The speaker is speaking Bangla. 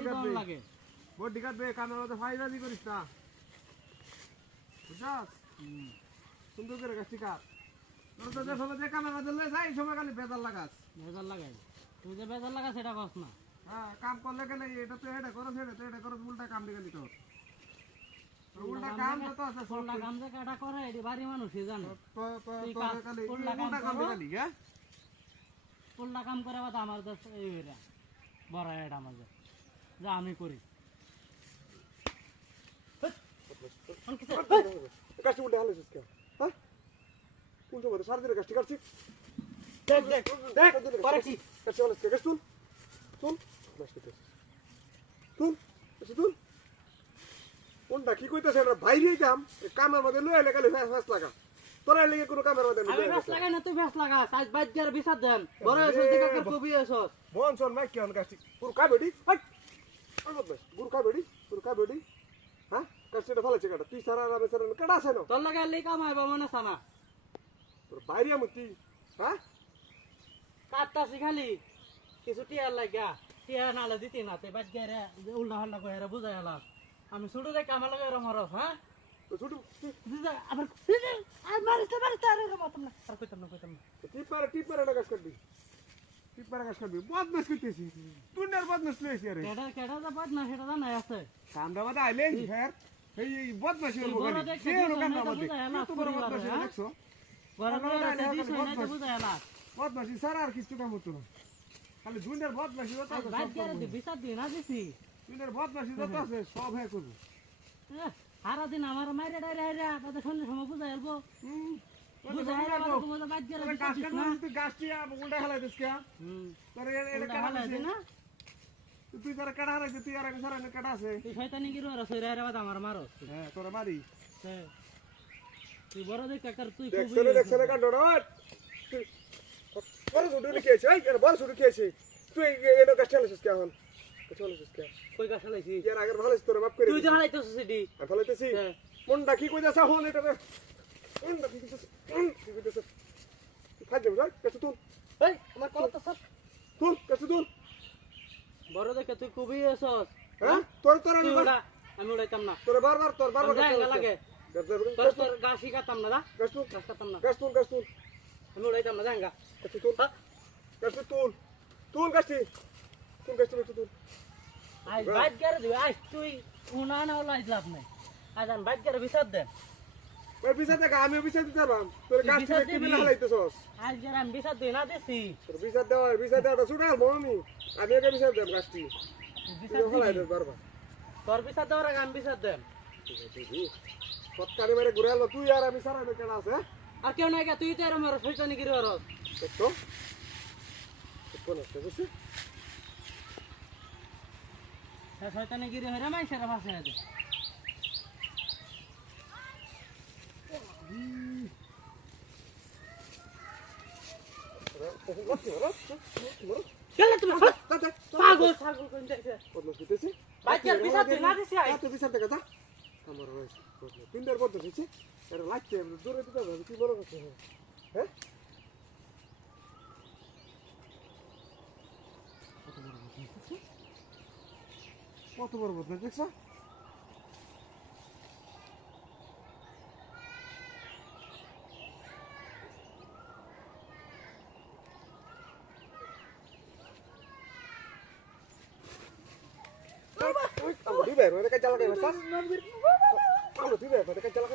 বডি কাটবে লাগে। বডি কাটবে কামের মধ্যে করিস না। বুঝছস? সুন্দর করে গাছটি কাট তোর যে সময় যে কামের মধ্যে যাই সময় খালি বেজাল লাগাস। বেজার লাগাই। তুই যে বেজার লাগা সেটা কস না। হ্যাঁ কাম করলে গেলে এটা তো এটা করো সেটা তো এটা করো উল্টা কাম দিয়ে গেলি তোর তোর উল্টা কাম তো আছে সব কাম যে কাটা করে এটি বাড়ি জানে। উল্টা কাম হ্যাঁ? কাম করে আমার দেশ এই এটা মাঝে যা আমি করি। গাছটি উল্টা হালে কে হ্যাঁ? কোন সময় সারা দিনে গাছটি কাটছি। দেখ দেখ দেখ করে কি? গাছটি হালে গাছ তুল। তুল। গাছটি তুল তুল। কোনটা কি কইতেছে? এটা বাইরেই কাম কামের মধ্যে লয়ে এলে খালি ফ্যাস লাগা। তোরা লেগে কোনো কামের মধ্যে আমি না তুই লাগা বিচার দেন। বড় এসে দিকে কর কবি এসস মন শোন কেন গাছটি পুরো কা বেডি হাট! আমার বাস গুরু কা বেডি পুরো কা বেডি হ্যাঁ গাছটিটা ফেলেছে কাটা? তুই সারা রাবে সারা কাটা আছে না। তোর লাগে এলি কাম আইবা মনে সানা তোর বাইরে আমতি হ্যাঁ? কাটতাছি খালি। কিছু টিয়ার লাগা টিয়ার নালে দিতি না তে বাইক দিয়ে উল্টা হল্লা করে বুঝাই এলাম। আমি শুরু দেখে আমার লাগে এরম হরস হ্যাঁ? তো ছোট দিদা, আবার আর মারিস না, মারিস আর না। আর কইতাম না, কইতাম না। টিপ মারে টিপ মারে বদমাস করতেছি বদমাস লইছি আরে। কেডা কেডা যে আছে। আইলে ফের এই এই বদমাসি সে হলো বড় পরিবারে, হ্যাঁ? দেখছ। ঘরে আমার ঘরে না, না, দিছ, খালি না, এটা বদমাস। বদমাসি সারা আর কিছু কাম হতো না। খালি দুইটার বদমাসি যত আছে বাইক সব দি, বিচার দি না দিছি। দুইটার বদমাসি যত আছে সব হ্যাঁ করব। সারাদিন আমার মাইরে ডাইরে হাইরে, সন্ধ্যের সময় বুঝাই আলবো। হুম তুই তোর কাটা? তুই আর সারা কাটা আছে? শয়তানি কি রোয়া রসই রাইরে আমার মারস। হ্যাঁ তোরা মারি। তুই বড় দেখে কর, তুই বড় এই এর বড় সুটু খেয়েছে। তুই এটা গাছ চালাছিস কে এখন? চালাছিস কে? কই গাছ হালাইছি? এর আগের ভালো তোর মাপ করে তুই তো হালাইতেছিস এটি। আমি ফলাইতেছি হ্যাঁ। মনটা কি কইতাছে? হন এটা রে মনটা কি কইতাছে উম, কি কইতাছে ফাজ যাবে রাখ কাছে তুল এই, আমার কলতা সব। তুল কাছে তুল বড় দেখে তুই খুবই এসস। হ্যাঁ তোর তোর আমি তুই ওটা, আমি উড়াইতাম না তোর বারবার তোর বারবার আমি জায়গা লাগে গাছ যাবে তোর তোর গাছি কাটতাম না দা গাছ তুল গাছ কাটতাম না গাছ তুল গাছ তুল আমি উড়াইতাম না জায়গা কাছে তুল গাছ তুল তুল গাছটি তুল গাছটি একটু তুল আজ বাইক গেরে দিবি আজ তুই উনা না হলো আজ লাভ নাই আজ আমি বাইক গেরে বিচার দে ওই বিচার দেখা আমিও বিচার দিতে পারবাম। তোর গাছটি বিচার কি দিবি? বিলা হালাইতেছস আজ গেরে আমি বিচার দিই না দিছি। তোর বিচার দেওয়া বিচার দেওয়াটা ছুটে আলবো আমি। আমি বিচার দেব তুই বিচার হালাই দিবি? দেব বারবার তোর বিচার দেওয়ার আগে আমি বিচার দেন সৎকারে মেরে ঘুরে আলো তুই আর আমি সারা কেনা আছে হ্যাঁ? আর কেউ নাই তুই তো আর শৈতানি গিরি আর দেখতো দেখতো না বুঝছি শৈতানি গিরি হয়ে মাইসের ভাষা আছে গেলে তুমি হাট, পাগল ছাগল কোন দেখছে বাইক গেরে বিচার দিই না দিছি আজ বিচার দেখা যা আমার রয়েছে তিনটার পর দিচ্ছে এটা লাগছে দূরে দিতে হবে কি বড় কথা হ্যাঁ কত বড় বদনা দেখছ? হবে আমরা দিবে মানে চালাতে